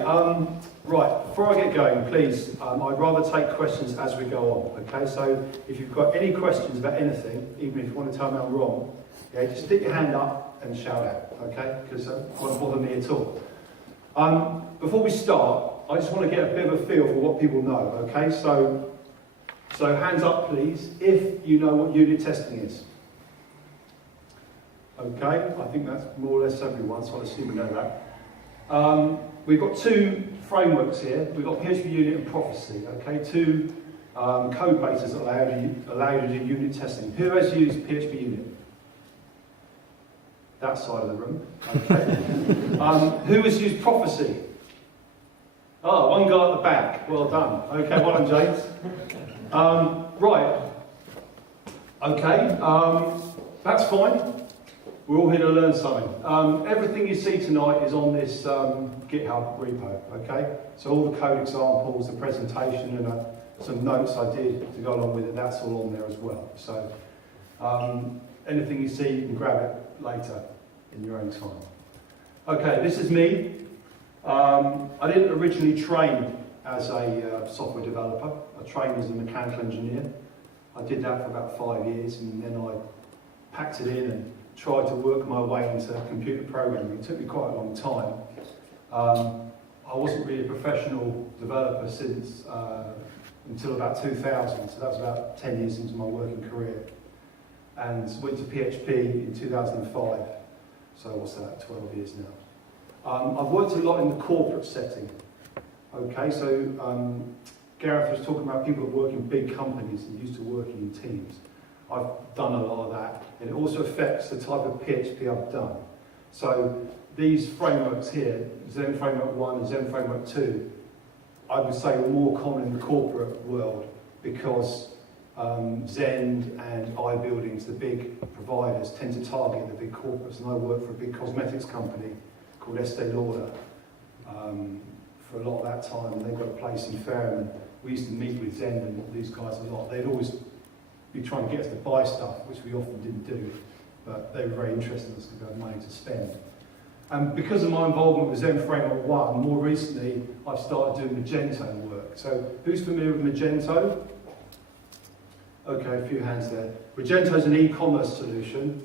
Right, before I get going, please, I'd rather take questions as we go on, okay? So if you've got any questions about anything, even if you want to tell me I'm wrong, yeah, just stick your hand up and shout out, okay? Because it won't bother me at all. Before we start, I just want to get a bit of a feel for what people know, okay? So hands up, please, if you know what unit testing is. Okay, I think that's more or less everyone, so I assume you know that. We've got two frameworks here. We've got PHP Unit and Prophecy, okay? Two code bases that allow you to do unit testing. Who has used PHP Unit? That side of the room, okay. Who has used Prophecy? Oh, one guy at the back. Well done. Okay, well done, James. Right. Okay, that's fine. We're all here to learn something. Everything you see tonight is on this GitHub repo, okay? So all the code examples, the presentation, and some notes I did to go along with it, that's all on there as well. So anything you see, you can grab it later in your own time. Okay, this is me. I didn't originally train as a software developer. I trained as a mechanical engineer. I did that for about 5 years, and then I packed it in and tried to work my way into computer programming. It took me quite a long time. I wasn't really a professional developer since until about 2000, so that was about 10 years into my working career. And went to PHP in 2005, so what's that, 12 years now. I've worked a lot in the corporate setting. Okay, so Gareth was talking about people that work in big companies and used to working in teams. I've done a lot of that, and it also affects the type of PHP I've done. So these frameworks here, Zen Framework 1 and Zen Framework 2, I would say are more common in the corporate world because Zen and iBuildings, the big providers, tend to target the big corporates, and I work for a big cosmetics company called Estee Lauder for a lot of that time, and they've got a place in Fareham, and we used to meet with Zen and these guys a lot. They'd always be trying to get us to buy stuff, which we often didn't do, but they were very interested in us because we had money to spend. And because of my involvement with Zen Framework 1, more recently I've started doing Magento work. So who's familiar with Magento? Okay, a few hands there. Magento is an e-commerce solution.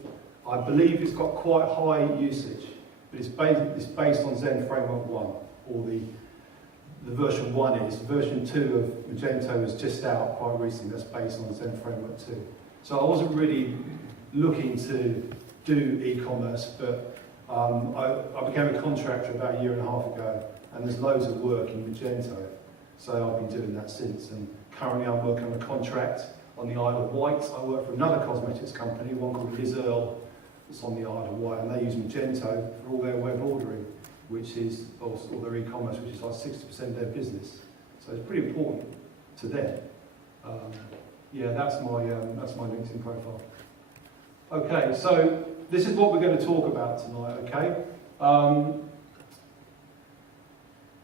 I believe it's got quite high usage, but it's based on Zen Framework 1, or the version 1 is. Version 2 of Magento is just out quite recently. That's based on Zen Framework 2. So I wasn't really looking to do e-commerce, but I became a contractor about a year and a half ago, and there's loads of work in Magento. So I've been doing that since, and currently I'm working on a contract on the Isle of Wight. I work for another cosmetics company, one called Liz Earle, that's on the Isle of Wight, and they use Magento for all their web ordering, which is also all their e-commerce, which is like 60% of their business. So it's pretty important to them. Yeah, that's my LinkedIn profile. Okay, so this is what we're going to talk about tonight, okay?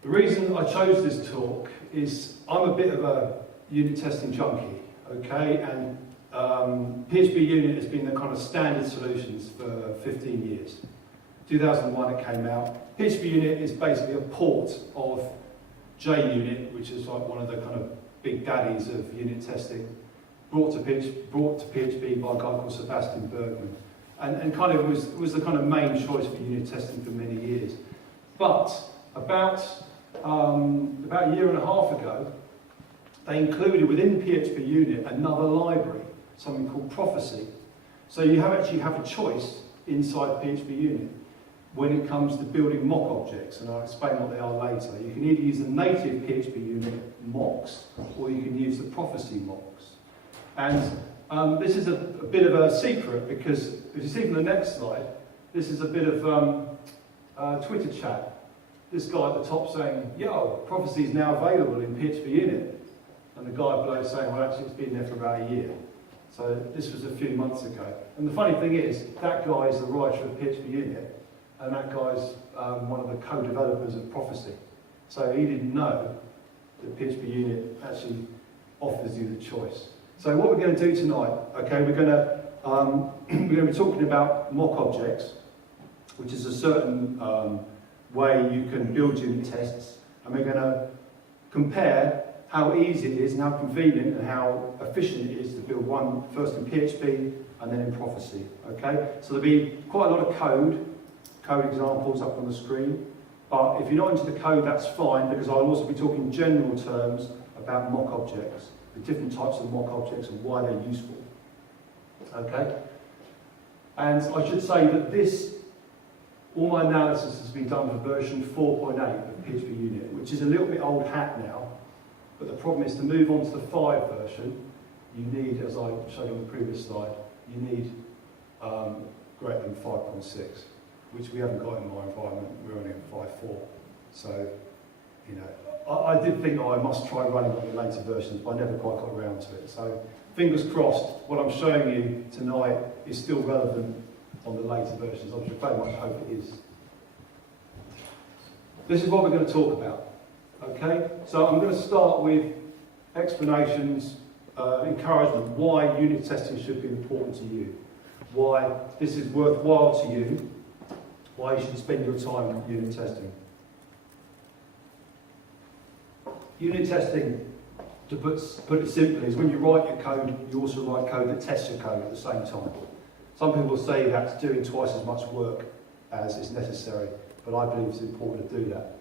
The reason I chose this talk is I'm a bit of a unit testing junkie, okay? And PHP Unit has been the kind of standard solutions for 15 years. 2001 it came out. PHP Unit is basically a port of JUnit, which is like one of the kind of big daddies of unit testing, brought to PHP by a guy called Sebastian Bergman. And kind of was the kind of main choice for unit testing for many years. But about a year and a half ago, they included within PHP Unit another library, something called Prophecy. So you actually have a choice inside PHP Unit when it comes to building mock objects, and I'll explain what they are later. You can either use the native PHP Unit mocks, or you can use the Prophecy mocks. And this is a bit of a secret, because if you see from the next slide, this is a bit of Twitter chat. This guy at the top saying, yo, Prophecy is now available in PHP Unit. And the guy below saying, well, actually, it's been there for about a year. So this was a few months ago. And the funny thing is, that guy is the writer of PHP Unit, and that guy's one of the co-developers of Prophecy. So he didn't know that PHP Unit actually offers you the choice. So what we're going to do tonight, okay, we're going to be talking about mock objects, which is a certain way you can build unit tests, and we're going to compare how easy it is and how convenient and how efficient it is to build one first in PHP and then in Prophecy. Okay, so there'll be quite a lot of code examples up on the screen. But if you're not into the code, that's fine, because I'll also be talking general terms about mock objects, the different types of mock objects and why they're useful. Okay, and I should say that all my analysis has been done for version 4.8 of PHP Unit, which is a little bit old hat now. But the problem is, to move on to the 5 version, you need, as I showed on the previous slide, you need greater than 5.6, which we haven't got in my environment. We're only at 5.4. So, you know, I did think I must try running on the later versions, but I never quite got around to it. So, fingers crossed, what I'm showing you tonight is still relevant on the later versions. I should very much hope it is. This is what we're going to talk about. Okay, so I'm going to start with explanations, encouragement, why unit testing should be important to you, why this is worthwhile to you, why you should spend your time unit testing. Unit testing, to put it simply, is when you write your code, you also write code that tests your code at the same time. Some people say that's doing twice as much work as is necessary, but I believe it's important to do that.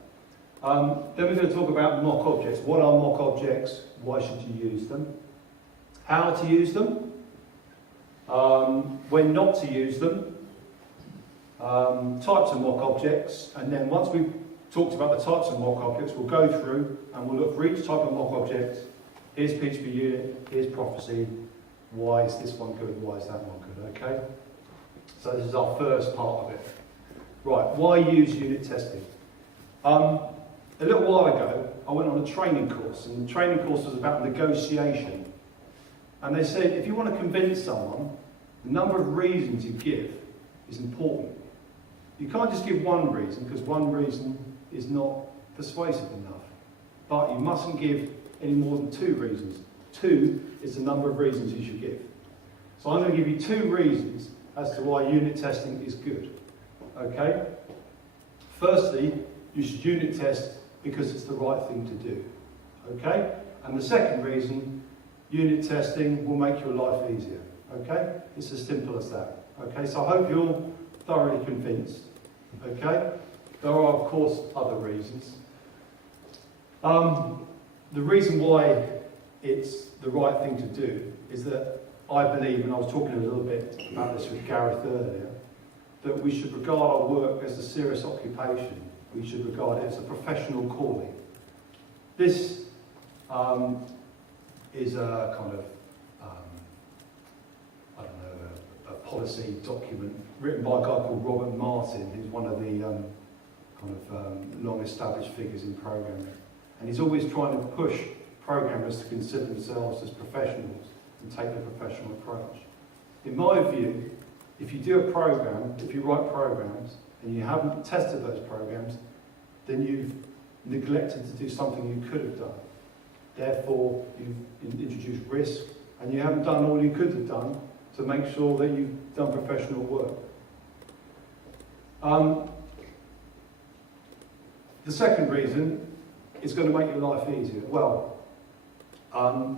Then we're going to talk about mock objects. What are mock objects? Why should you use them? How to use them? When not to use them? Types of mock objects. And then once we've talked about the types of mock objects, we'll go through and we'll look for each type of mock object. Here's PHP Unit, here's Prophecy. Why is this one good? Why is that one good? Okay? So this is our first part of it. Right, why use unit testing? A little while ago, I went on a training course, and the training course was about negotiation. And they said, if you want to convince someone, the number of reasons you give is important. You can't just give one reason, because one reason is not persuasive enough. But you mustn't give any more than 2 reasons. 2 is the number of reasons you should give. So I'm going to give you 2 reasons as to why unit testing is good. Okay? Firstly, you should unit test because it's the right thing to do. Okay? And the second reason, unit testing will make your life easier. Okay? It's as simple as that. Okay? So I hope you're thoroughly convinced. Okay? There are, of course, other reasons. The reason why it's the right thing to do is that I believe, and I was talking a little bit about this with Gareth earlier, that we should regard our work as a serious occupation. We should regard it as a professional calling. This is a kind of, a policy document written by a guy called Robert Martin, who's one of the long-established figures in programming. And he's always trying to push programmers to consider themselves as professionals and take a professional approach. In my view, if you do a program, if you write programs, and you haven't tested those programs, then you've neglected to do something you could have done. Therefore, you've introduced risk, and you haven't done all you could have done to make sure that you've done professional work. The second reason is going to make your life easier. Well,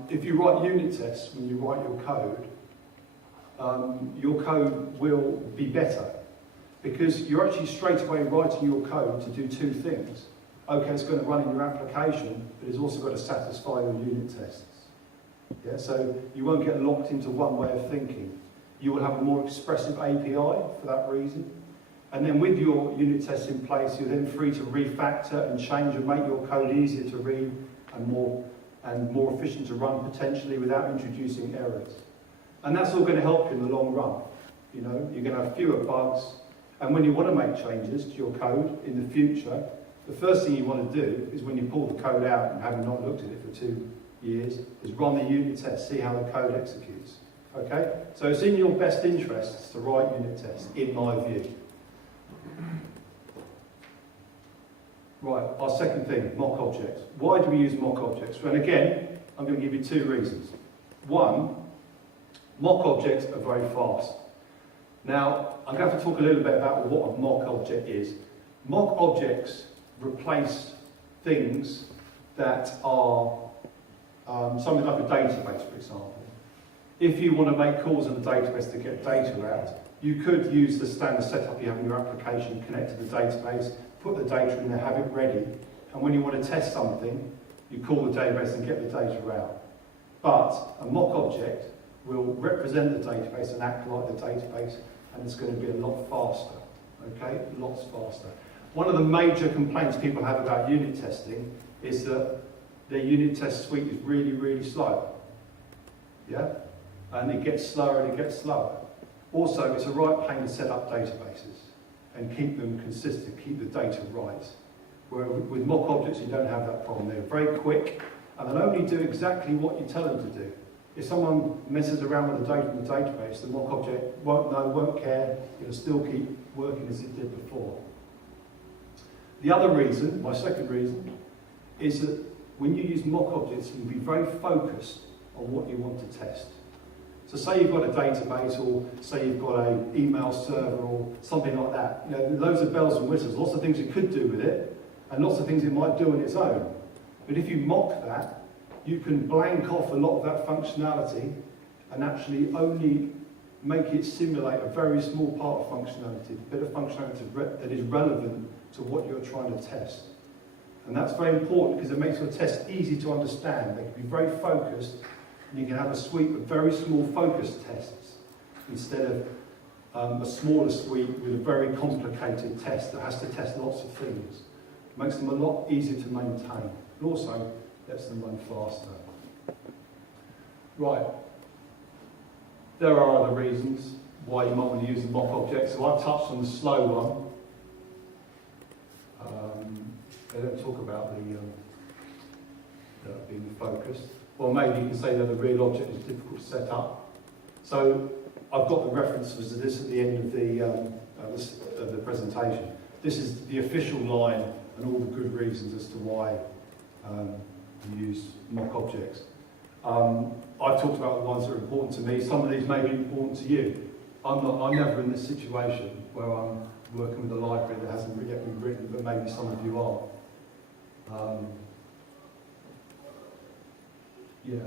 if you write unit tests when you write your code will be better, because you're actually straight away writing your code to do 2 things. Okay, it's going to run in your application, but it's also got to satisfy your unit tests. Yeah, so you won't get locked into one way of thinking. You will have a more expressive API for that reason. And then with your unit tests in place, you're then free to refactor and change and make your code easier to read and more efficient to run potentially without introducing errors. And that's all going to help you in the long run. You know, you're going to have fewer bugs. And when you want to make changes to your code in the future, the first thing you want to do is, when you pull the code out and having not looked at it for 2 years, is run the unit test, see how the code executes. Okay? So it's in your best interests to write unit tests, in my view. Right, our second thing, mock objects. Why do we use mock objects? And again, I'm going to give you 2 reasons. 1, mock objects are very fast. Now, I'm going to have to talk a little bit about what a mock object is. Mock objects replace things that are something like a database, for example. If you want to make calls on a database to get data out, you could use the standard setup you have in your application, connect to the database, put the data in there, have it ready, and when you want to test something, you call the database and get the data out. But a mock object will represent the database and act like the database, and it's going to be a lot faster, okay? Lots faster. One of the major complaints people have about unit testing is that their unit test suite is really, really slow. Yeah? And it gets slower and it gets slower. Also, it's a right pain to set up databases and keep them consistent, keep the data right. Where with mock objects, you don't have that problem. They're very quick, and they'll only do exactly what you tell them to do. If someone messes around with the data in the database, the mock object won't know, won't care, it'll still keep working as it did before. The other reason, my second reason, is that when you use mock objects, you can be very focused on what you want to test. So say you've got a database, or say you've got an email server, or something like that. You know, loads of bells and whistles, lots of things you could do with it, and lots of things it might do on its own. But if you mock that, you can blank off a lot of that functionality and actually only make it simulate a very small part of functionality, a bit of functionality that is relevant to what you're trying to test. And that's very important because it makes your test easy to understand. They can be very focused, and you can have a suite of very small focused tests instead of a smaller suite with a very complicated test that has to test lots of things. It makes them a lot easier to maintain. It also lets them run faster. Right. There are other reasons why you might want to use the mock object. So I've touched on the slow one. They don't talk about the being focused. Or maybe you can say that the real object is difficult to set up. So I've got the references to this at the end of the presentation. This is the official line and all the good reasons as to why you use mock objects. I've talked about the ones that are important to me. Some of these may be important to you. I'm never in this situation where I'm working with a library that hasn't yet been written, but maybe some of you are. Yeah,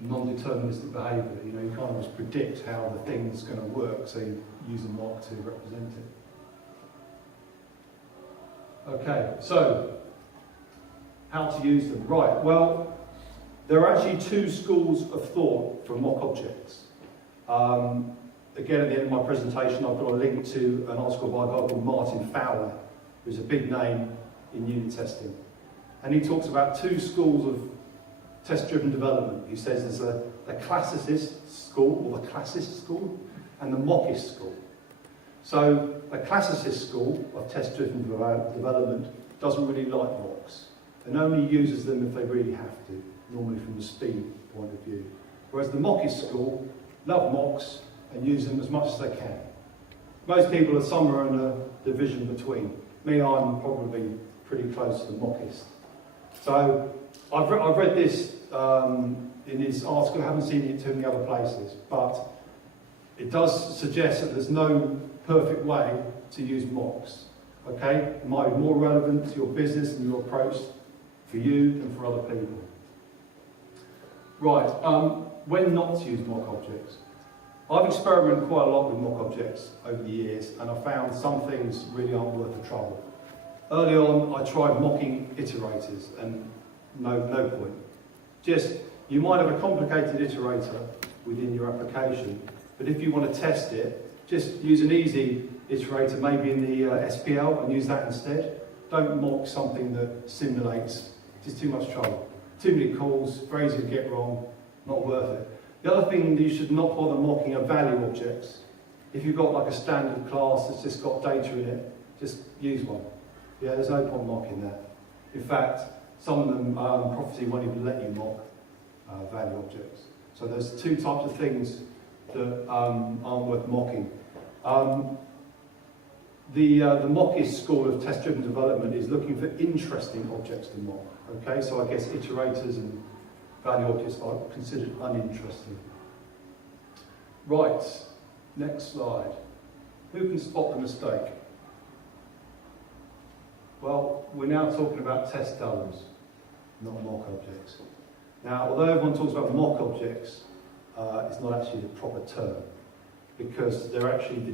non-deterministic behaviour. You know, you can't always predict how the thing's going to work, so you use a mock to represent it. Okay, so how to use them? Right. Well, there are actually two schools of thought for mock objects. Again, at the end of my presentation, I've got a link to an article by a guy called Martin Fowler, who's a big name in unit testing. And he talks about two schools of test-driven development. He says there's a classicist school, or the classist school, and the mockist school. So a classicist school of test-driven development doesn't really like mocks, and only uses them if they really have to, normally from the speed point of view. Whereas the mockist school love mocks and use them as much as they can. Most people are somewhere in the division between. Me, I'm probably pretty close to the mockist. So I've read this in his article. I haven't seen it too many other places, but it does suggest that there's no perfect way to use mocks. Okay, it might be more relevant to your business and your approach for you than for other people. Right, when not to use mock objects. I've experimented quite a lot with mock objects over the years, and I've found some things really aren't worth the trouble. Early on, I tried mocking iterators, and no point. Just, you might have a complicated iterator within your application, but if you want to test it, just use an easy iterator, maybe in the SPL, and use that instead. Don't mock something that simulates. It's too much trouble. Too many calls, very easy to get wrong, not worth it. The other thing, you should not bother mocking are value objects. If you've got like a standard class that's just got data in it, just use one. Yeah, there's no point mocking that. In fact, some of them, Prophecy won't even let you mock value objects. So there's two types of things that aren't worth mocking. The mockist school of test-driven development is looking for interesting objects to mock. Okay, so I guess iterators and value objects are considered uninteresting. Right, next slide. Who can spot the mistake? Well, we're now talking about test doubles, not mock objects. Now, although everyone talks about mock objects, it's not actually the proper term, because they're actually the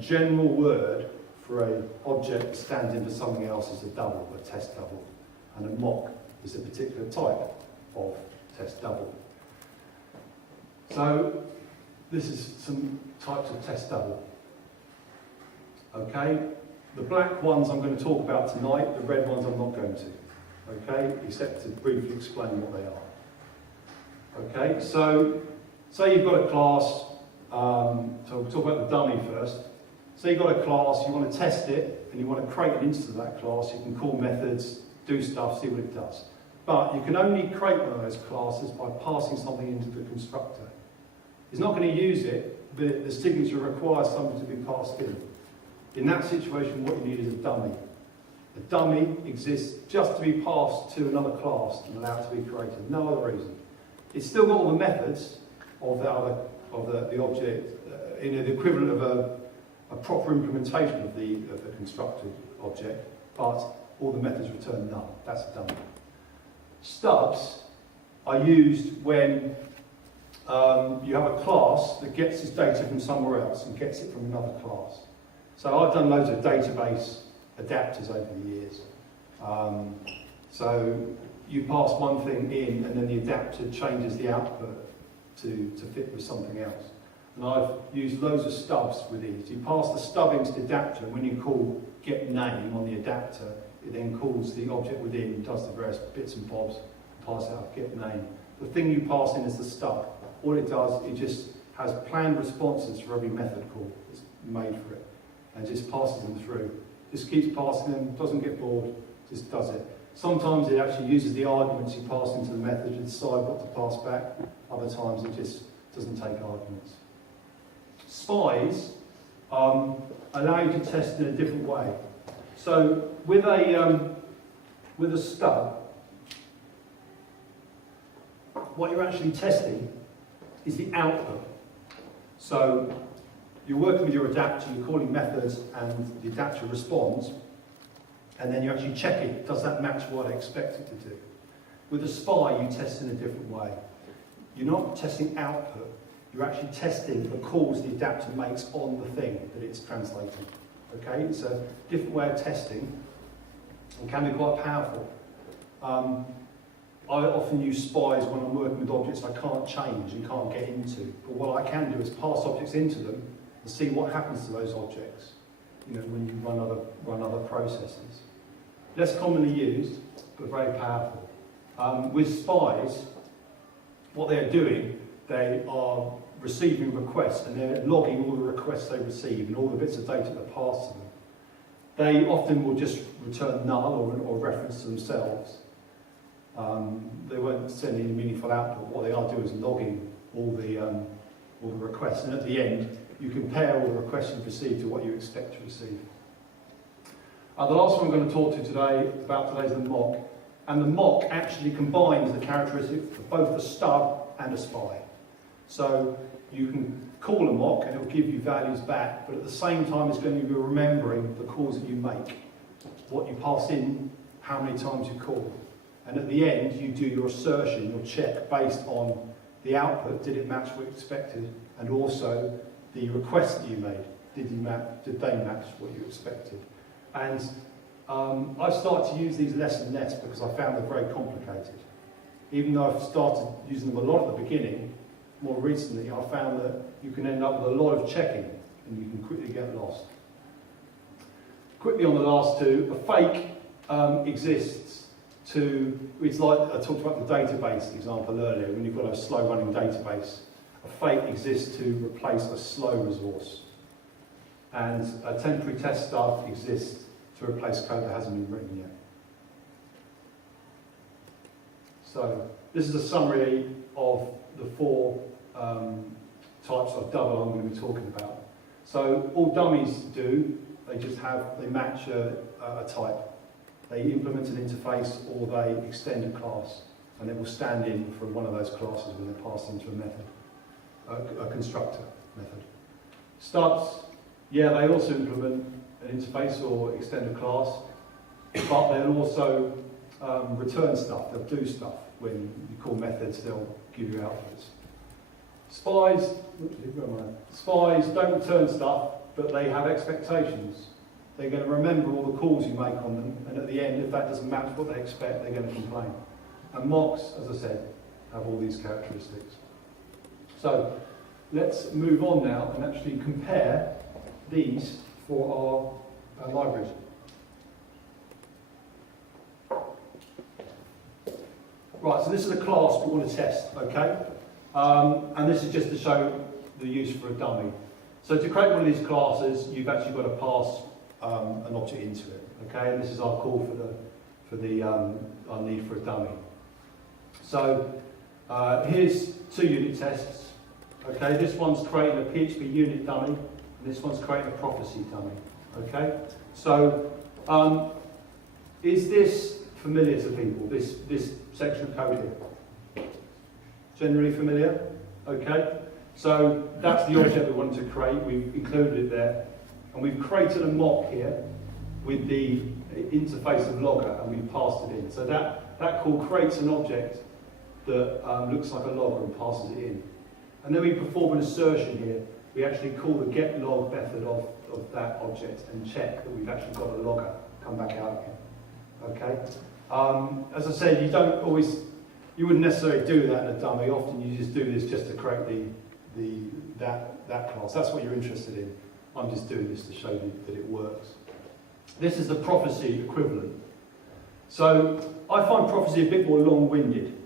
general word for an object that stands in for something else is a double, a test double. And a mock is a particular type of test double. So, this is some types of test double. Okay, the black ones I'm going to talk about tonight, the red ones I'm not going to. Okay, except to briefly explain what they are. Okay, so say you've got a class, so we'll talk about the dummy first. Say you've got a class, you want to test it, and you want to create an instance of that class, you can call methods, do stuff, see what it does. But you can only create one of those classes by passing something into the constructor. It's not going to use it, but the signature requires something to be passed in. In that situation, what you need is a dummy. A dummy exists just to be passed to another class and allowed to be created, no other reason. It's still got all the methods of the object, the equivalent of a proper implementation of the constructed object, but all the methods return none. That's a dummy. Stubs are used when you have a class that gets its data from somewhere else and gets it from another class. So I've done loads of database adapters over the years. So you pass one thing in and then the adapter changes the output to fit with something else. And I've used loads of stubs with these. You pass the stub into the adapter, and when you call get name on the adapter, it then calls the object within, does the various bits and bobs, and passes out get name. The thing you pass in is the stub. All it does, it just has planned responses for every method call that's made for it, and just passes them through. Just keeps passing them, doesn't get bored, just does it. Sometimes it actually uses the arguments you pass into the method to decide what to pass back. Other times it just doesn't take arguments. Spies allow you to test in a different way. So with a stub, what you're actually testing is the output. So you're working with your adapter, you're calling methods, and the adapter responds, and then you actually check it. Does that match what I expect it to do? With a spy, you test in a different way. You're not testing output, you're actually testing the calls the adapter makes on the thing that it's translating. Okay, it's a different way of testing and can be quite powerful. I often use spies when I'm working with objects I can't change and can't get into. But what I can do is pass objects into them and see what happens to those objects. You know, when you run other processes. Less commonly used, but very powerful. With spies, what they're doing, they are receiving requests and they're logging all the requests they receive and all the bits of data that pass to them. They often will just return null or reference to themselves. They won't send any meaningful output. What they are doing is logging all the requests, and at the end you compare all the requests you've received to what you expect to receive. The last one I'm going to talk to about today is the mock, and the mock actually combines the characteristics of both a stub and a spy. So you can call a mock and it will give you values back, but at the same time it's going to be remembering the calls that you make, what you pass in, how many times you call. And at the end, you do your assertion, your check, based on the output. Did it match what you expected? And also the request that you made. Did they match what you expected? And I've started to use these less and less because I found them very complicated. Even though I've started using them a lot at the beginning, more recently I found that you can end up with a lot of checking and you can quickly get lost. Quickly on the last two, a fake exists it's like I talked about the database example earlier, when you've got a slow running database. A fake exists to replace a slow resource. And a temporary test stub exists to replace code that hasn't been written yet. So this is a summary of the four types of double I'm going to be talking about. So all dummies do, they match a type. They implement an interface or they extend a class, and it will stand in for one of those classes when they're passed into a method, a constructor method. Stubs, yeah, they also implement an interface or extend a class. but they'll also return stuff, they'll do stuff. When you call methods, they'll give you outputs. Spies don't return stuff, but they have expectations. They're going to remember all the calls you make on them, and at the end, if that doesn't match what they expect, they're going to complain. And mocks, as I said, have all these characteristics. So let's move on now and actually compare these for our libraries. Right, so this is a class we want to test, okay? And this is just to show the use for a dummy. So to create one of these classes, you've actually got to pass an object into it, okay? And this is our call our need for a dummy. So here's 2 unit tests, okay? This one's creating a PHP unit dummy, and this one's creating a prophecy dummy, okay? So is this familiar to people, this section of code here? Generally familiar? Okay. So that's the object we wanted to create. We've included it there. And we've created a mock here with the interface of logger, and we've passed it in. So that call creates an object that looks like a logger and passes it in. And then we perform an assertion here. We actually call the getLog method of that object and check that we've actually got a logger come back out again. Okay. As I said, you wouldn't necessarily do that in a dummy. Often you just do this just to create that class. That's what you're interested in. I'm just doing this to show you that it works. This is the prophecy equivalent. So I find prophecy a bit more long-winded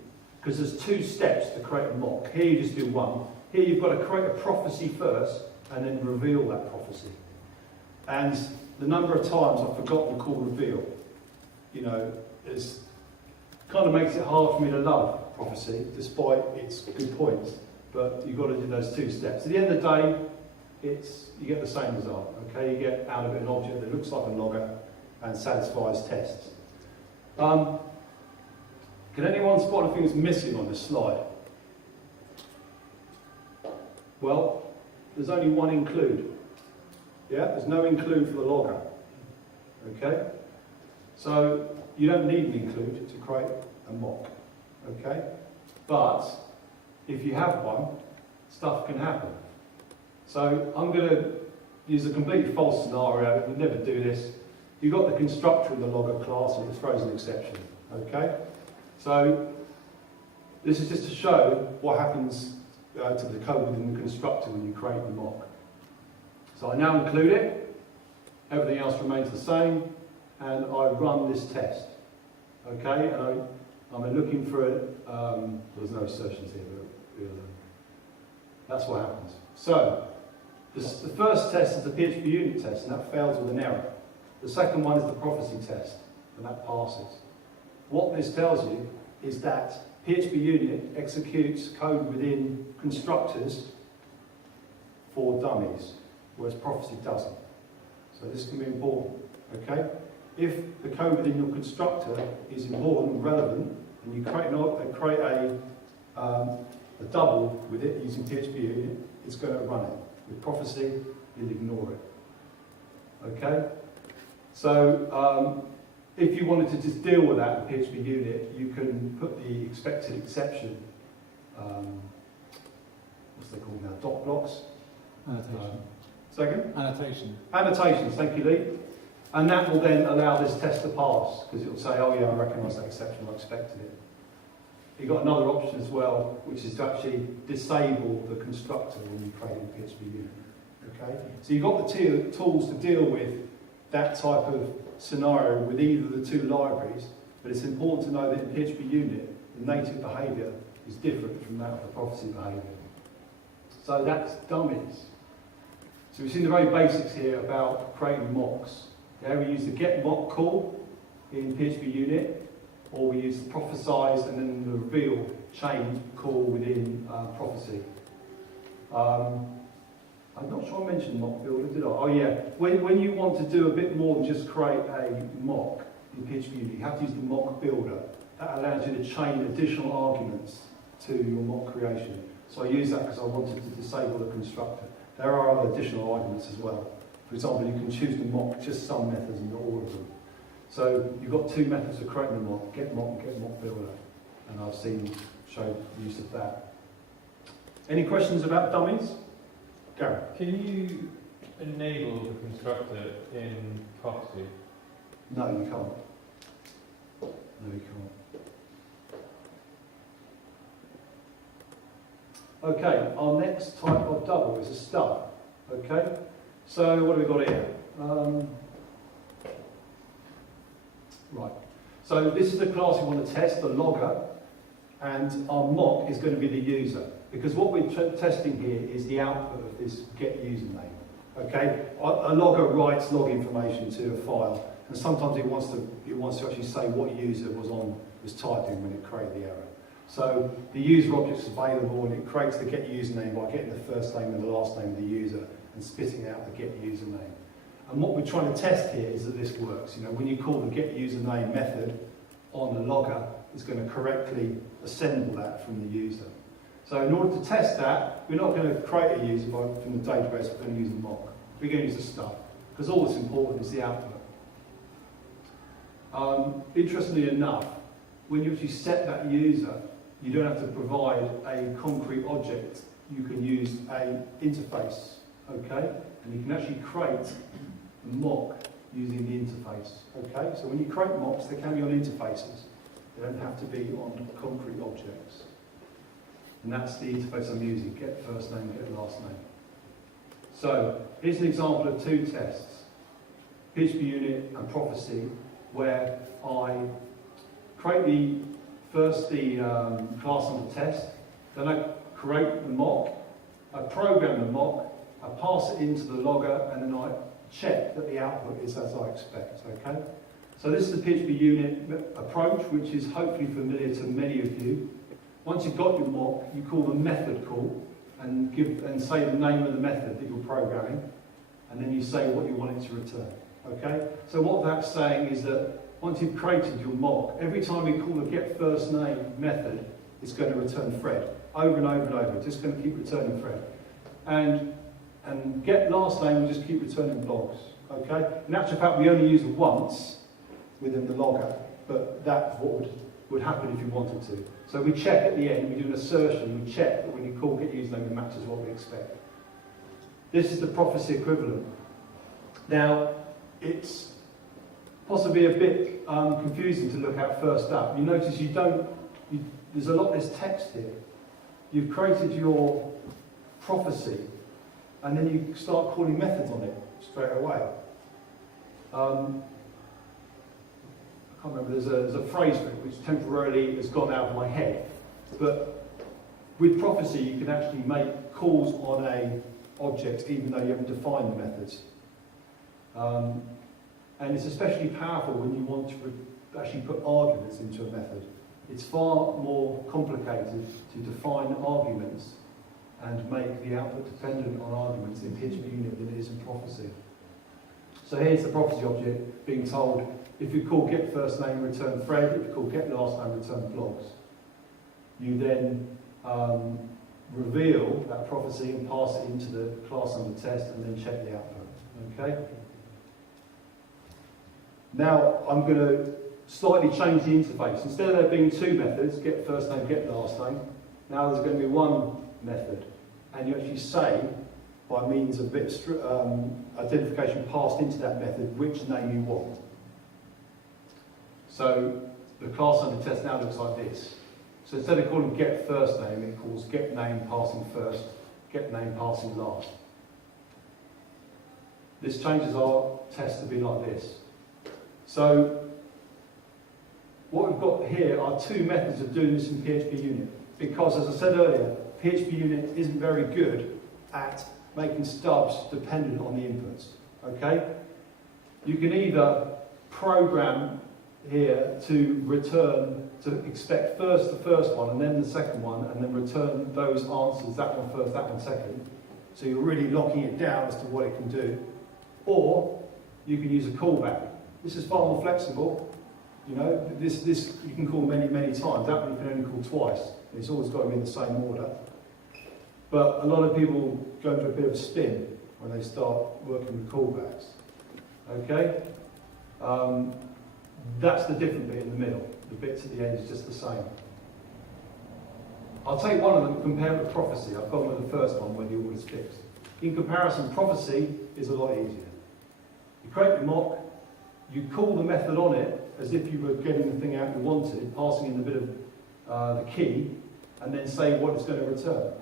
because there's 2 steps to create a mock. Here you just do one. Here you've got to create a prophecy first and then reveal that prophecy. And the number of times I've forgotten to call reveal, it kind of makes it hard for me to love prophecy, despite its good points. But you've got to do those 2 steps. At the end of the day, you get the same result. Okay, you get out of it an object that looks like a logger and satisfies tests. Can anyone spot anything that's missing on this slide? Well, there's only one include. Yeah, there's no include for the logger. Okay, so you don't need an include to create a mock. Okay, but if you have one, stuff can happen. So I'm going to use a completely false scenario. We'd never do this. You've got the constructor in the logger class and it throws an exception. Okay? So this is just to show what happens to the code within the constructor when you create the mock. So I now include it. Everything else remains the same. And I run this test. Okay? And I'm looking for there's no assertions here, but that's what happens. So the first test is the PHP unit test, and that fails with an error. The second one is the prophecy test, and that passes. What this tells you is that PHP unit executes code within constructors for dummies, whereas prophecy doesn't. So this can be important, okay? If the code within your constructor is important and relevant, and you create a double with it using PHP unit, it's going to run it. With prophecy, you'll ignore it. Okay? So if you wanted to just deal with that in PHP unit, you can put the expected exception, what's they called now, dot blocks. Annotation. Second? Annotation. Annotations, thank you, Lee. And that will then allow this test to pass, because it will say, oh yeah, I recognise that exception, I expected it. You've got another option as well, which is to actually disable the constructor when you create a PHP unit. Okay? So you've got the tools to deal with that type of scenario with either of the 2 libraries, but it's important to know that in PHP unit, the native behaviour is different from that of the prophecy behaviour. So that's dummies. So we've seen the very basics here about creating mocks. Yeah, we use the get mock call in PHP unit, or we use the prophesize and then the reveal chain call within prophecy. I'm not sure I mentioned mock builder, did I? Oh yeah, when you want to do a bit more than just create a mock in PHP unit, you have to use the mock builder. That allows you to chain additional arguments to your mock creation. So I use that because I wanted to disable the constructor. There are other additional arguments as well. For example, you can choose to mock just some methods and not all of them. So you've got two methods of creating a mock, get mock and get mock builder. And I've seen show the use of that. Any questions about dummies? Gary? Can you enable the constructor in Proxy? No, you can't. No, you can't. Okay, our next type of double is a stub. Okay, so what have we got here? Right, so this is the class we want to test, the logger, and our mock is going to be the user, because what we're testing here is the output of this get username. Okay, a logger writes log information to a file, and sometimes it wants to actually say what user was typing when it created the error. So the user object is available, and it creates the get username by getting the first name and the last name of the user and spitting out the get username. And what we're trying to test here is that this works. You know, when you call the get username method on the logger, it's going to correctly assemble that from the user. So in order to test that, we're not going to create a user from the database, we're going to use a mock. We're going to use the stub, because all that's important is the output. Interestingly enough, when you actually set that user, you don't have to provide a concrete object. You can use an interface, okay? And you can actually create a mock using the interface, okay? So when you create mocks, they can be on interfaces. They don't have to be on concrete objects. And that's the interface I'm using, get first name, get last name. So here's an example of two tests, PHP unit and prophecy, where I create the class under test, then I create the mock, I program the mock, I pass it into the logger, and then I check that the output is as I expect, okay? So this is the PHP unit approach, which is hopefully familiar to many of you. Once you've got your mock, you call the method call and say the name of the method that you're programming, and then you say what you want it to return, okay? So what that's saying is that once you've created your mock, every time you call the get first name method, it's going to return Fred, over and over and over. It's just going to keep returning Fred. And get last name will just keep returning blogs, okay? In actual fact, we only use it once within the logger, but that's what would happen if you wanted to. So we check at the end, we do an assertion, we check that when you call get username, it matches what we expect. This is the prophecy equivalent. Now, it's possibly a bit confusing to look at first up. You notice there's a lot less text here. You've created your prophecy, and then you start calling methods on it straight away. I can't remember, there's a phrase for it which temporarily has gone out of my head. But with prophecy, you can actually make calls on a object even though you haven't defined the methods. And it's especially powerful when you want to actually put arguments into a method. It's far more complicated to define arguments and make the output dependent on arguments in PHP unit than it is in prophecy. So here's the prophecy object being told, if you call get first name, return Fred. If you call get last name, return blogs. You then reveal that prophecy and pass it into the class under test and then check the output, okay? Now I'm going to slightly change the interface. Instead of there being two methods, get first name, get last name, now there's going to be one method. And you actually say, by means of bit identification passed into that method, which name you want. So the class under test now looks like this. So instead of calling get first name, it calls get name passing first, get name passing last. This changes our test to be like this. So what we've got here are two methods of doing this in PHP unit. Because, as I said earlier, PHP unit isn't very good at making stubs dependent on the inputs. Okay? You can either program here to return, to expect first the first one and then the second one, and then return those answers, that one first, that one second. So you're really locking it down as to what it can do. Or you can use a callback. This is far more flexible. You know, this you can call many times. That one you can only call twice. It's always got to be in the same order. But a lot of people go into a bit of a spin when they start working with callbacks. Okay? That's the different bit in the middle. The bits at the end is just the same. I'll take one of them, compare it with prophecy. I've gone with the first one where the order is fixed. In comparison, prophecy is a lot easier. You create your mock, you call the method on it as if you were getting the thing out you wanted, passing in the bit of the key, and then say what it's going to return.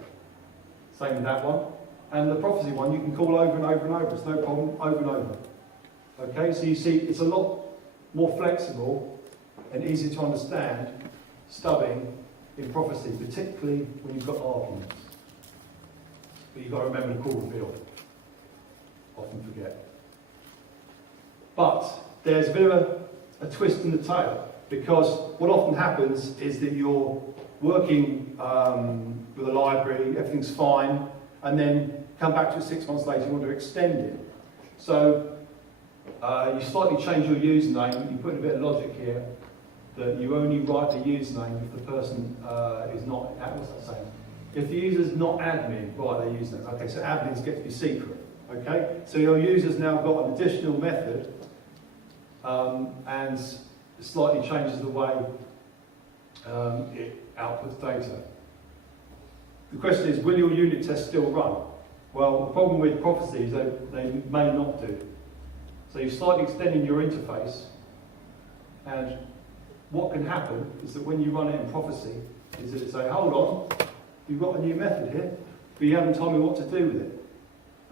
Same with that one. And the prophecy one, you can call over and over and over. It's no problem, over and over. Okay, so you see, it's a lot more flexible and easier to understand stubbing in prophecy, particularly when you've got arguments. But you've got to remember to call reveal. Often forget. But there's a bit of a twist in the tail, because what often happens is that you're working with a library, everything's fine, and then come back to it 6 months later, you want to extend it. So you slightly change your username, you put in a bit of logic here, that you only write the username if the person is not, what's that saying? If the user's not admin, write their username. Okay, so admins get to be secret. Okay, so your user's now got an additional method and slightly changes the way it outputs data. The question is, will your unit test still run? Well, the problem with prophecy is that they may not do. So you're slightly extending your interface, and what can happen is that when you run it in prophecy, is that it say, hold on, you've got a new method here, but you haven't told me what to do with it.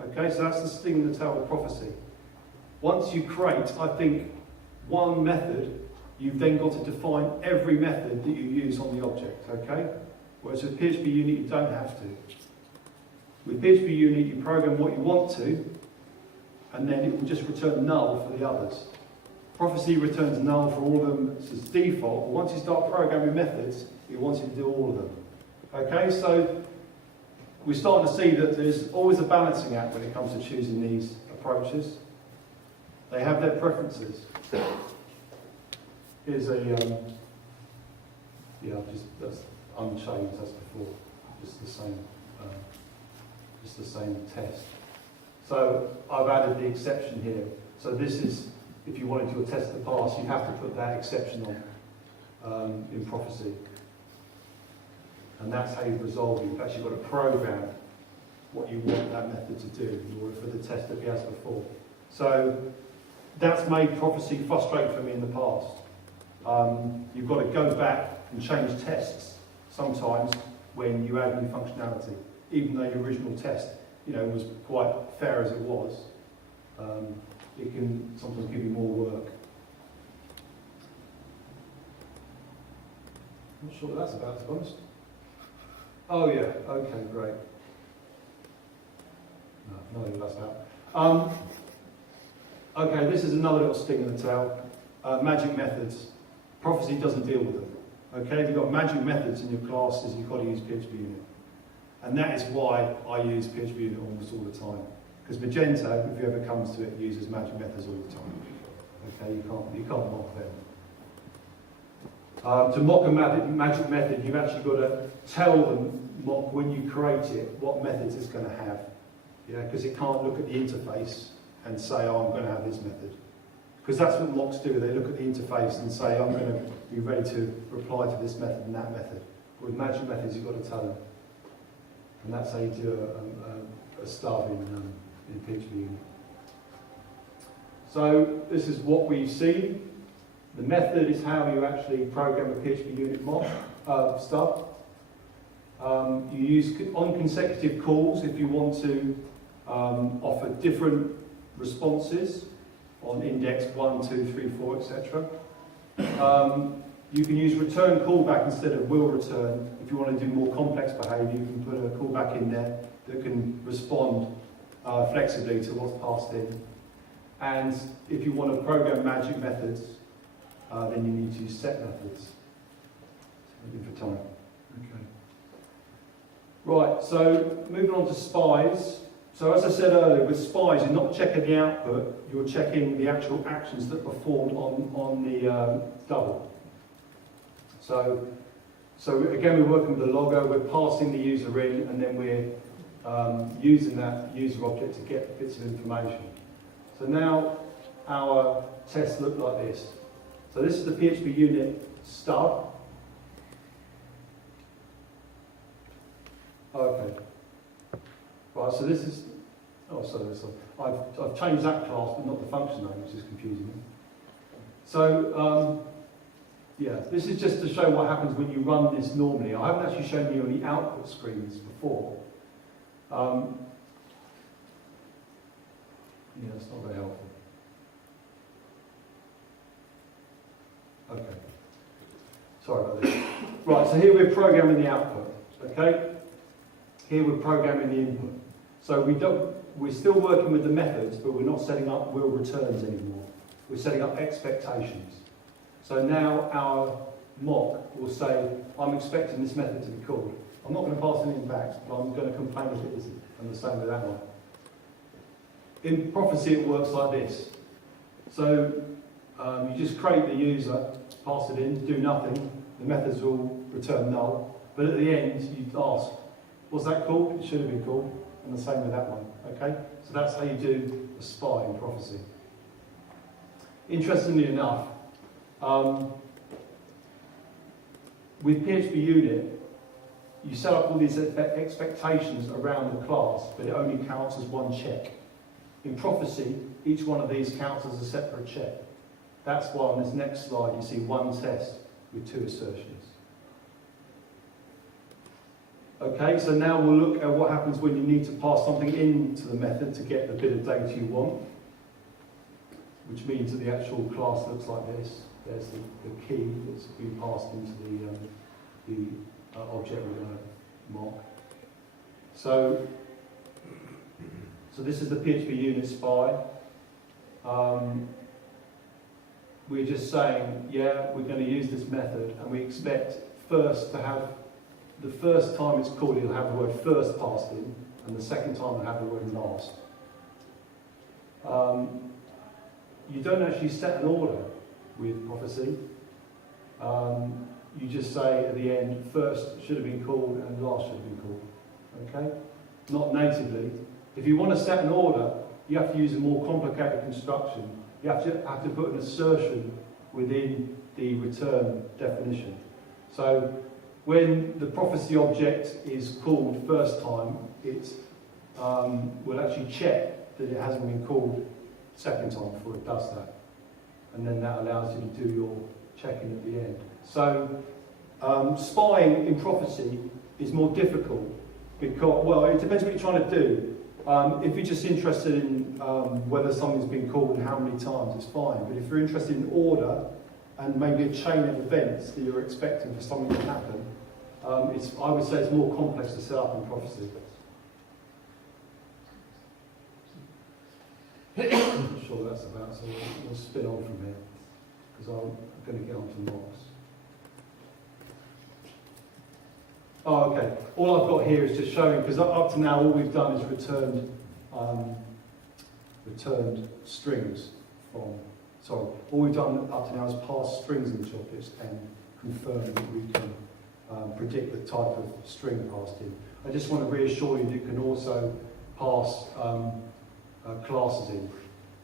Okay, so that's the sting in the tail of prophecy. Once you create, I think, one method, you've then got to define every method that you use on the object, okay? Whereas with PHP Unit, you don't have to. With PHP Unit, you program what you want to, and then it will just return null for the others. Prophecy returns null for all of them as default, but once you start programming methods, it wants you to do all of them. Okay, so we're starting to see that there's always a balancing act when it comes to choosing these approaches. They have their preferences. Here's a, that's unchanged as before, just the same test. So I've added the exception here. So this is, if you wanted your test to pass, you have to put that exception on in prophecy. And that's how you resolve it. You've actually got to program what you want that method to do in order for the test to be as before. So that's made prophecy frustrating for me in the past. You've got to go back and change tests sometimes when you add new functionality, even though your original test, was quite fair as it was. It can sometimes give you more work. I'm not sure what that's about, to be honest. Oh yeah, okay, great. No idea what that's about. Okay, this is another little sting in the tail. Magic methods. Prophecy doesn't deal with them. Okay, if you've got magic methods in your classes, you've got to use PHP Unit. And that is why I use PHP Unit almost all the time. Because Magento, if you ever comes to it, uses magic methods all the time. Okay, you can't mock them. To mock a magic method, you've actually got to tell them mock when you create it what methods it's going to have. Yeah, because it can't look at the interface and say, oh, I'm going to have this method. Because that's what mocks do. They look at the interface and say, I'm going to be ready to reply to this method and that method. But with magic methods, you've got to tell them. And that's how you do a stub in PHP Unit. So this is what we've seen. The method is how you actually program a PHP Unit mock stub. You use on consecutive calls if you want to offer different responses on index 1, 2, 3, 4, etc. You can use return callback instead of will return. If you want to do more complex behaviour, you can put a callback in there that can respond flexibly to what's passed in. And if you want to program magic methods, then you need to use set methods. Looking for time. Okay. Right, so moving on to spies. So as I said earlier, with spies, you're not checking the output, you're checking the actual actions that are performed on the double. So again, we're working with the logger, we're passing the user in, and then we're using that user object to get bits of information. So now our tests look like this. So this is the PHP unit stub. Okay. Right, so this is, oh, sorry, I've changed that class, but not the function name, which is confusing me. So, yeah, this is just to show what happens when you run this normally. I haven't actually shown you on the output screens before. Yeah, it's not very helpful. Okay. Sorry about this. Right, so here we're programming the output, okay? Here we're programming the input. So we're still working with the methods, but we're not setting up will returns anymore. We're setting up expectations. So now our mock will say, I'm expecting this method to be called. I'm not going to pass anything back, but I'm going to complain if it isn't. And the same with that one. In Prophecy, it works like this. So you just create the user, pass it in, do nothing. The methods will return null. But at the end, you ask, was that called? It should have been called. And the same with that one. Okay? So that's how you do a spy in Prophecy. Interestingly enough, with PHP unit, you set up all these expectations around the class, but it only counts as one check. In Prophecy, each one of these counts as a separate check. That's why on this next slide you see one test with two assertions. Okay, so now we'll look at what happens when you need to pass something into the method to get the bit of data you want, which means that the actual class looks like this. There's the key that's been passed into the object we're going to mock. So this is the PHP unit spy. We're just saying, yeah, we're going to use this method, and we expect first to have, the first time it's called, it'll have the word first passed in, and the second time it'll have the word last. You don't actually set an order with Prophecy. You just say at the end, first should have been called and last should have been called. Okay? Not natively. If you want to set an order, you have to use a more complicated construction. You have to put an assertion within the return definition. So when the Prophecy object is called first time, it will actually check that it hasn't been called second time before it does that. And then that allows you to do your checking at the end. So spying in Prophecy is more difficult because, well, it depends what you're trying to do. If you're just interested in whether something's been called and how many times, it's fine. But if you're interested in order and maybe a chain of events that you're expecting for something to happen, I would say it's more complex to set up in Prophecy. I'm not sure what that's about, so we'll spin on from here, because I'm going to get on to mocks. Oh, okay. All I've got here is just showing, because up to now all we've done is returned strings from, sorry, all we've done up to now is pass strings into objects and confirm that we can predict the type of string passed in. I just want to reassure you that you can also pass classes in.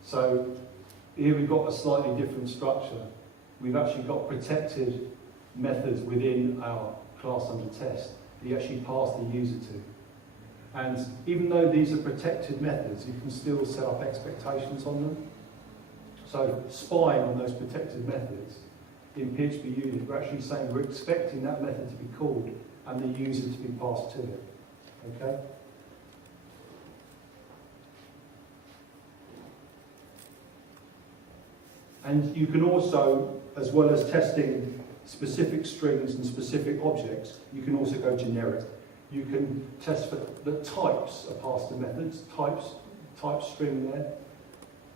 So here we've got a slightly different structure. We've actually got protected methods within our class under test that you actually pass the user to. And even though these are protected methods, you can still set up expectations on them. So spying on those protected methods in PHP unit, we're actually saying we're expecting that method to be called and the user to be passed to it. Okay? And you can also, as well as testing specific strings and specific objects, you can also go generic. You can test for the types are passed to methods, type string there,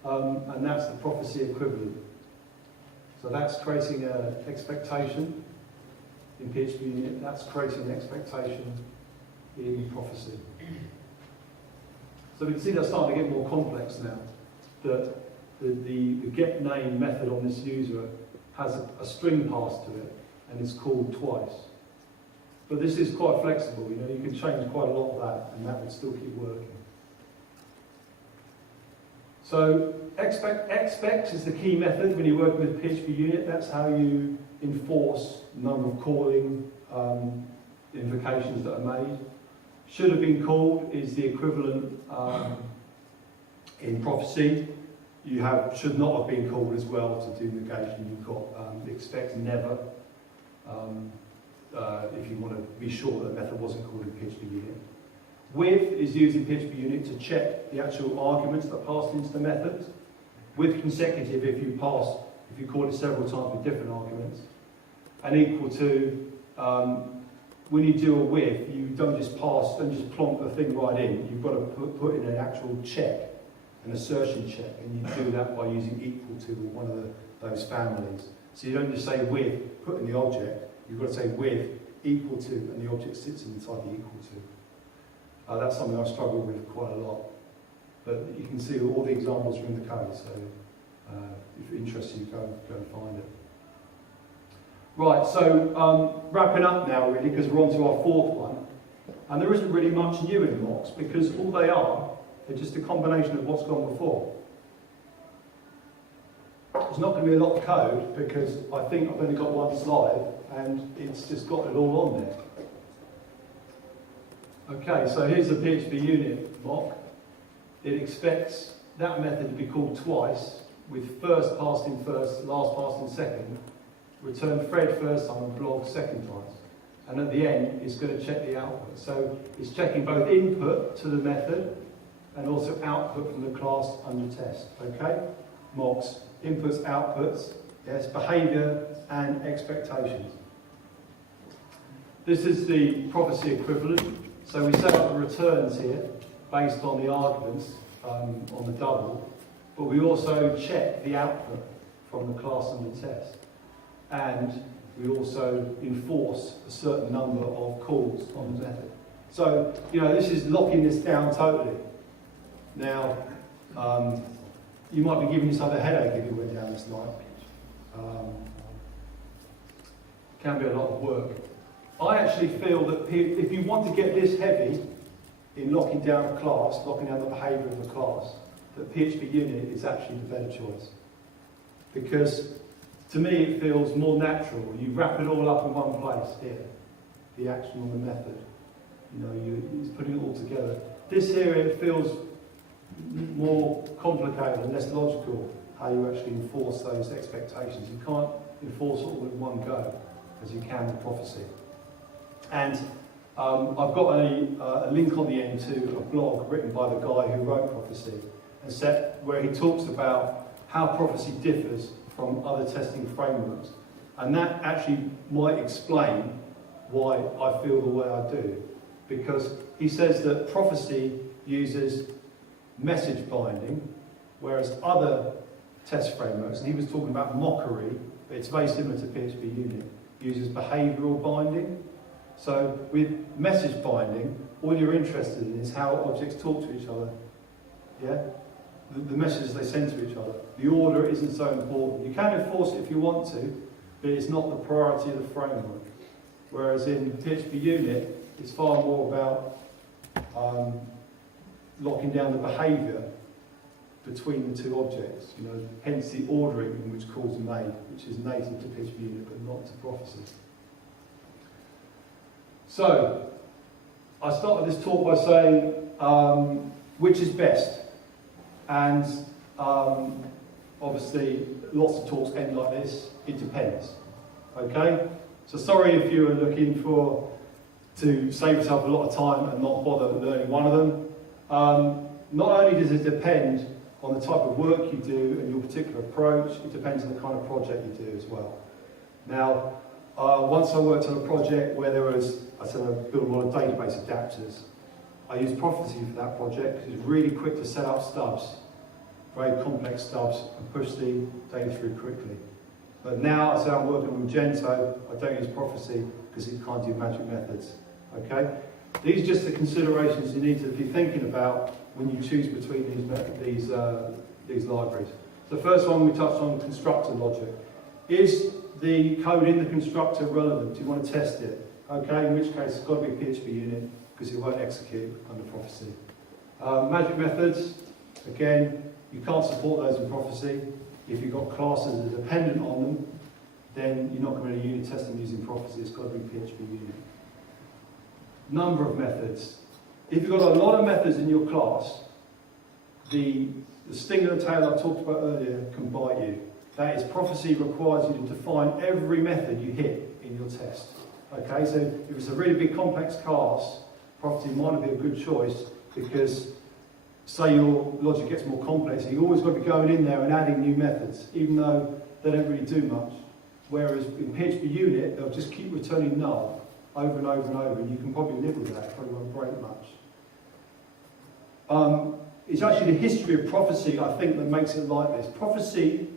and that's the Prophecy equivalent. So that's creating an expectation in PHP unit, that's creating an expectation in Prophecy. So we can see that's starting to get more complex now, that the get name method on this user has a string passed to it and it's called twice. But this is quite flexible, you know, you can change quite a lot of that and that would still keep working. So expect is the key method when you're working with PHP unit. That's how you enforce the number of calling invocations that are made. Should have been called is the equivalent in prophecy. You have should not have been called as well to do negation. You've got expect never if you want to be sure that the method wasn't called in PHP unit. With is used in PHP unit to check the actual arguments that passed into the method. With consecutive if you call it several times with different arguments. And equal to when you do a with, you don't just plonk the thing right in. You've got to put in an actual check, an assertion check, and you do that by using equal to or one of those families. So you don't just say with, put in the object. You've got to say with, equal to, and the object sits inside the equal to. That's something I've struggled with quite a lot. But you can see all the examples are in the code, so if you're interested, go and find it. Right, so wrapping up now really, because we're on to our fourth one. And there isn't really much new in mocks, because all they are, they're just a combination of what's gone before. There's not going to be a lot of code, because I think I've only got one slide, and it's just got it all on there. Okay, so here's the PHP unit mock. It expects that method to be called twice, with first passed in first, last passed in second, return thread first time and blog second time. And at the end, it's going to check the output. So it's checking both input to the method and also output from the class under test. Okay? Mocks, inputs, outputs, yes, behavior and expectations. This is the prophecy equivalent. So we set up the returns here based on the arguments on the double, but we also check the output from the class under test. And we also enforce a certain number of calls on the method. So, this is locking this down totally. Now, you might be giving yourself a headache if you went down this line. Can be a lot of work. I actually feel that if you want to get this heavy in locking down a class, locking down the behaviour of the class, that PHP unit is actually the better choice. Because to me it feels more natural. You wrap it all up in one place here, the action on the method. It's putting it all together. This here, it feels more complicated and less logical how you actually enforce those expectations. You can't enforce it all in one go as you can with prophecy. And I've got a link on the end to a blog written by the guy who wrote prophecy, and where he talks about how prophecy differs from other testing frameworks. And that actually might explain why I feel the way I do. Because he says that prophecy uses message binding, whereas other test frameworks, and he was talking about mockery, but it's very similar to PHP unit, uses behavioural binding. So with message binding, all you're interested in is how objects talk to each other. Yeah? The messages they send to each other. The order isn't so important. You can enforce it if you want to, but it's not the priority of the framework. Whereas in PHP unit, it's far more about locking down the behaviour between the two objects. Hence the ordering in which calls are made, which is native to PHP unit, but not to prophecy. So, I started this talk by saying, which is best? And obviously, lots of talks end like this. It depends. Okay? So sorry if you are looking to save yourself a lot of time and not bother learning one of them. Not only does it depend on the type of work you do and your particular approach, it depends on the kind of project you do as well. Now, once I worked on a project where I built a lot of database adapters. I used Prophecy for that project because it's really quick to set up stubs, very complex stubs, and push the data through quickly. But now, as I'm working on Magento, I don't use Prophecy because it can't do magic methods. Okay? These are just the considerations you need to be thinking about when you choose between these libraries. The first one we touched on, constructor logic. Is the code in the constructor relevant? Do you want to test it? Okay, in which case it's got to be a PHP unit because it won't execute under Prophecy. Magic methods, again, You can't support those in Prophecy. If you've got classes that are dependent on them, then you're not going to do unit testing using Prophecy. It's got to be PHP unit. Number of methods. If you've got a lot of methods in your class, the sting of the tail I talked about earlier can bite you. That is, Prophecy requires you to define every method you hit in your test. Okay, so if it's a really big complex class, Prophecy might not be a good choice because, say your logic gets more complex, you've always got to be going in there and adding new methods, even though they don't really do much. Whereas in PHP unit, they'll just keep returning null over and over and over, and you can probably live with that, it probably won't break much. It's actually the history of Prophecy, I think, that makes it like this. Prophecy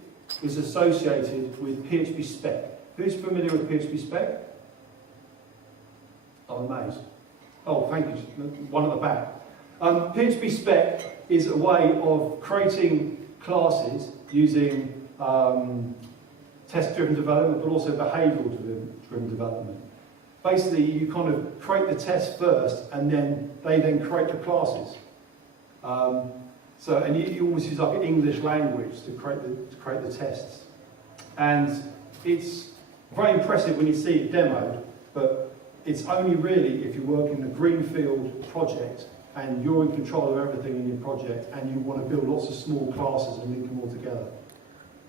is associated with PHP spec. Who's familiar with PHP spec? I'm amazed. Oh, thank you. One at the back. PHP spec is a way of creating classes using test-driven development, but also behavioural-driven development. Basically, you kind of create the test first, and then they then create the classes. And you always use like English language to create the tests. And it's very impressive when you see it demoed, but it's only really if you work in a greenfield project and you're in control of everything in your project and you want to build lots of small classes and link them all together.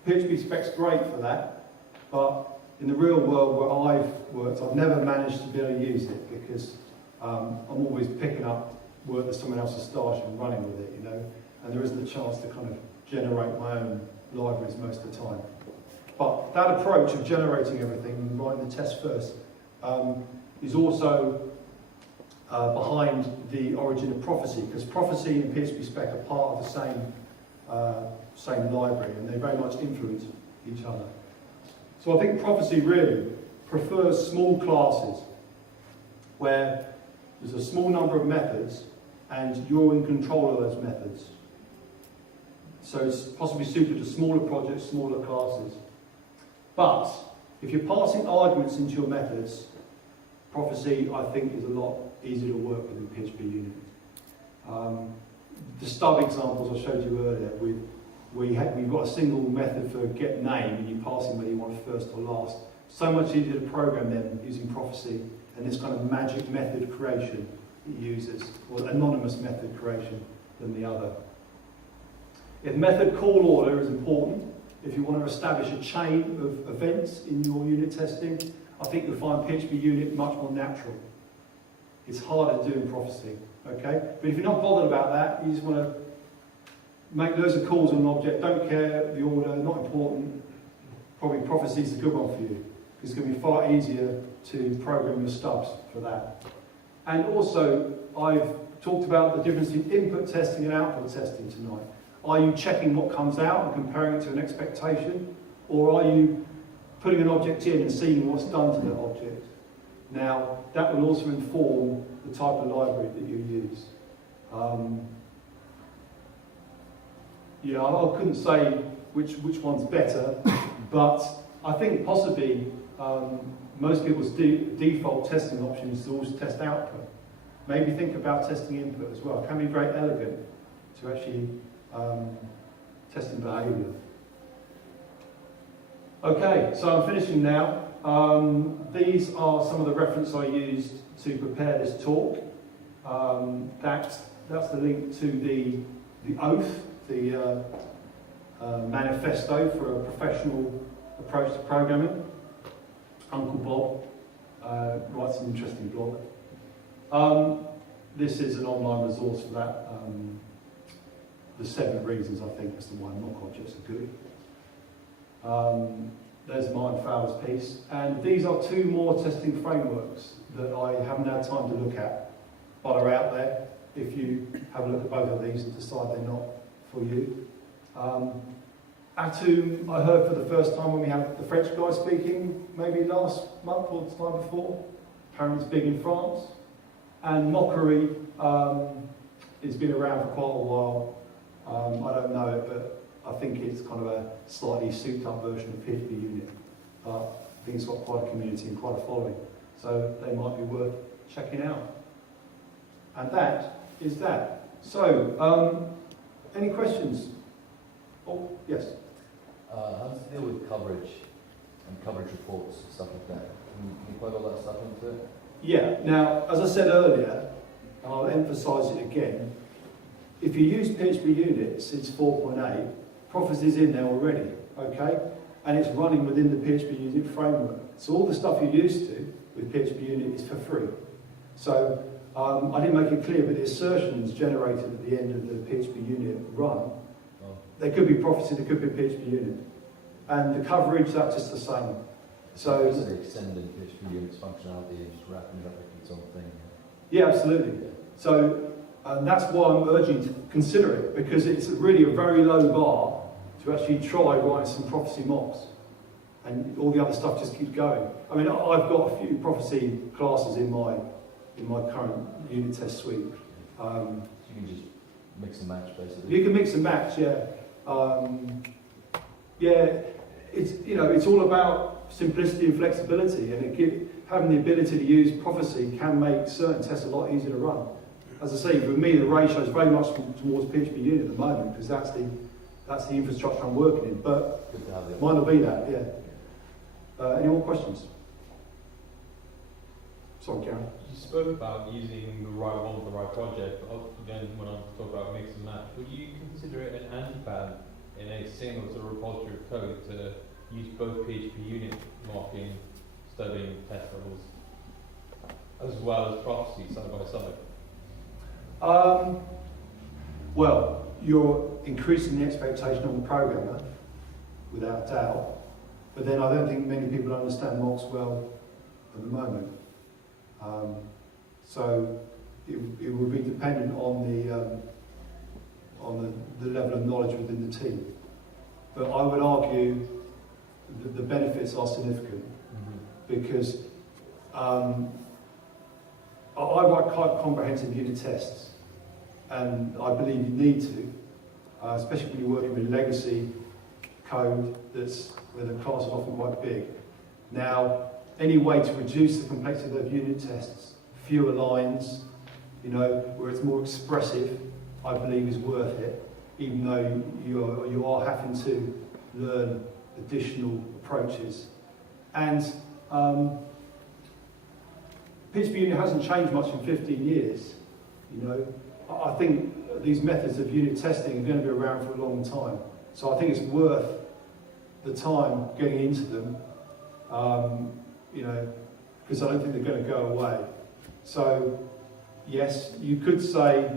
PHP spec's great for that, but in the real world where I've worked, I've never managed to be able to use it because I'm always picking up work that someone else has started and running with it, you know, and there isn't a chance to kind of generate my own libraries most of the time. But that approach of generating everything and writing the test first is also behind the origin of Prophecy, because Prophecy and PHP spec are part of the same library, and they very much influence each other. So I think Prophecy really prefers small classes where there's a small number of methods and you're in control of those methods. So it's possibly suited to smaller projects, smaller classes. But if you're passing arguments into your methods, Prophecy, I think, is a lot easier to work with in PHP unit. The stub examples I showed you earlier, we've got a single method for get name, and you pass in whether you want first or last. So much easier to program them using Prophecy and this kind of magic method creation it uses, or anonymous method creation than the other. If method call order is important, if you want to establish a chain of events in your unit testing, I think you'll find PHP unit much more natural. It's harder to do in Prophecy, okay? But if you're not bothered about that, you just want to make loads of calls on an object, don't care the order, not important, probably Prophecy is a good one for you. It's going to be far easier to program your stubs for that. And also, I've talked about the difference in input testing and output testing tonight. Are you checking what comes out and comparing it to an expectation? Or are you putting an object in and seeing what's done to that object? Now, that will also inform the type of library that you use. I couldn't say which one's better, but I think possibly most people's default testing option is to always test output. Maybe think about testing input as well. It can be very elegant to actually testing behaviour. Okay, so I'm finishing now. These are some of the references I used to prepare this talk. That's the link to the oath, the manifesto for a professional approach to programming. Uncle Bob writes an interesting blog. This is an online resource for that. The 7 reasons I think as to why mock objects are good. There's Martin Fowler's piece. And these are 2 more testing frameworks that I haven't had time to look at, but are out there if you have a look at both of these and decide they're not for you. Atom, I heard for the first time when we had the French guy speaking, maybe last month or the time before. Apparently it's big in France. And Mockery has been around for quite a while. I don't know it, but I think it's kind of a slightly souped up version of PHP unit. I think it's got quite a community and quite a following. So they might be worth checking out. And that is that. So, any questions? Oh, yes. How does it deal with coverage and coverage reports and stuff like that? Can you plug all that stuff into it? Yeah, now, as I said earlier, and I'll emphasise it again, if you use PHP units, it's 4.8, Prophecy's in there already, okay? And it's running within the PHP unit framework. So all the stuff you're used to with PHP unit is for free. So I didn't make it clear, but the assertions generated at the end of the PHP unit run, they could be Prophecy, they could be PHP unit. And the coverage, that's just the same. So Basically extending PHP units functionality and just wrapping it up with its own thing. yeah, absolutely. So and that's why I'm urging to consider it, because it's really a very low bar to actually try writing some Prophecy mocks. And all the other stuff just keeps going. I mean, I've got a few Prophecy classes in my current unit test suite. So you can just mix and match basically. You can mix and match, yeah. Yeah, it's all about simplicity and flexibility, and having the ability to use Prophecy can make certain tests a lot easier to run. As I say, for me, the ratio is very much towards PHP unit at the moment, because that's the infrastructure I'm working in. But Good to have it. mine will be that, yeah. Any more questions? Sorry, Karen. You spoke about using the right one for the right project, but then when I talk about mix and match, would you consider it an anti-pad in a single sort of repository of code to use both PHP unit mocking, studying test levels, as well as Prophecy side by side? Well, you're increasing the expectation on the programmer, without doubt, but then I don't think many people understand mocks well at the moment. So it would be dependent on the level of knowledge within the team. But I would argue that the benefits are significant, because I write quite comprehensive unit tests, and I believe you need to, especially when you're working with legacy code where the classes are often quite big. Now, any way to reduce the complexity of unit tests, fewer lines, where it's more expressive, I believe is worth it, even though you are having to learn additional approaches. And PHP unit hasn't changed much in 15 years. I think these methods of unit testing are going to be around for a long time. So I think it's worth the time getting into them, because I don't think they're going to go away. So yes, you could say,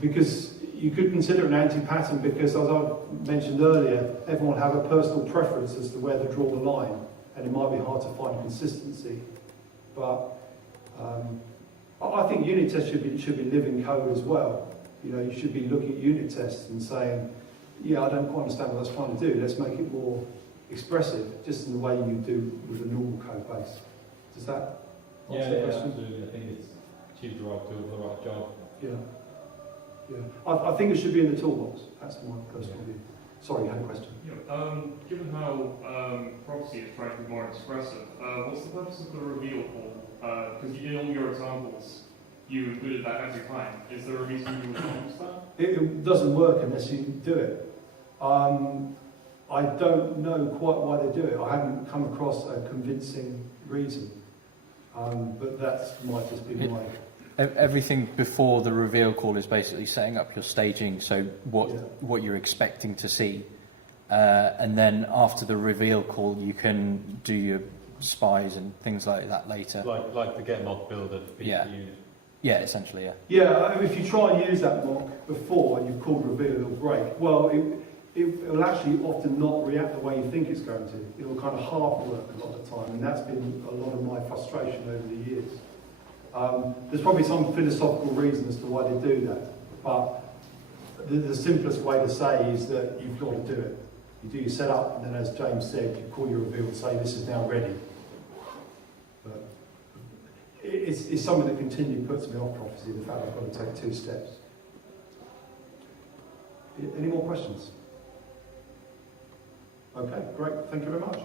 because you could consider an anti-pattern, because as I mentioned earlier, everyone have a personal preference as to where to draw the line, and it might be hard to find consistency. But I think unit tests should be living code as well. You should be looking at unit tests and saying, yeah, I don't quite understand what that's trying to do. Let's make it more expressive, just in the way you do with a normal code base. Does that answer the question? Absolutely. I think it's choose the right tool for the right job. Yeah. I think it should be in the toolbox. That's my personal view. Sorry, you had a question. Yeah. Given how Prophecy is trying to be more expressive, what's the purpose of the reveal call? Because in all your examples, you included that every time. Is there a reason you would change that? It doesn't work unless you do it. I don't know quite why they do it. I haven't come across a convincing reason. But that might just be my... Everything before the reveal call is basically setting up your staging, so what you're expecting to see. And then after the reveal call, you can do your spies and things like that later. Like the get mock builder for PHP unit. Yeah, essentially, yeah. Yeah, if you try and use that mock before and you've called reveal, it'll break. Well, it will actually often not react the way you think it's going to. It'll kind of half work a lot of the time, and that's been a lot of my frustration over the years. There's probably some philosophical reason as to why they do that, but the simplest way to say is that you've got to do it. You do your setup, and then as James said, you call your reveal and say this is now ready. But it's something that continually puts me off Prophecy, the fact I've got to take 2 steps. Any more questions? Okay, great. Thank you very much.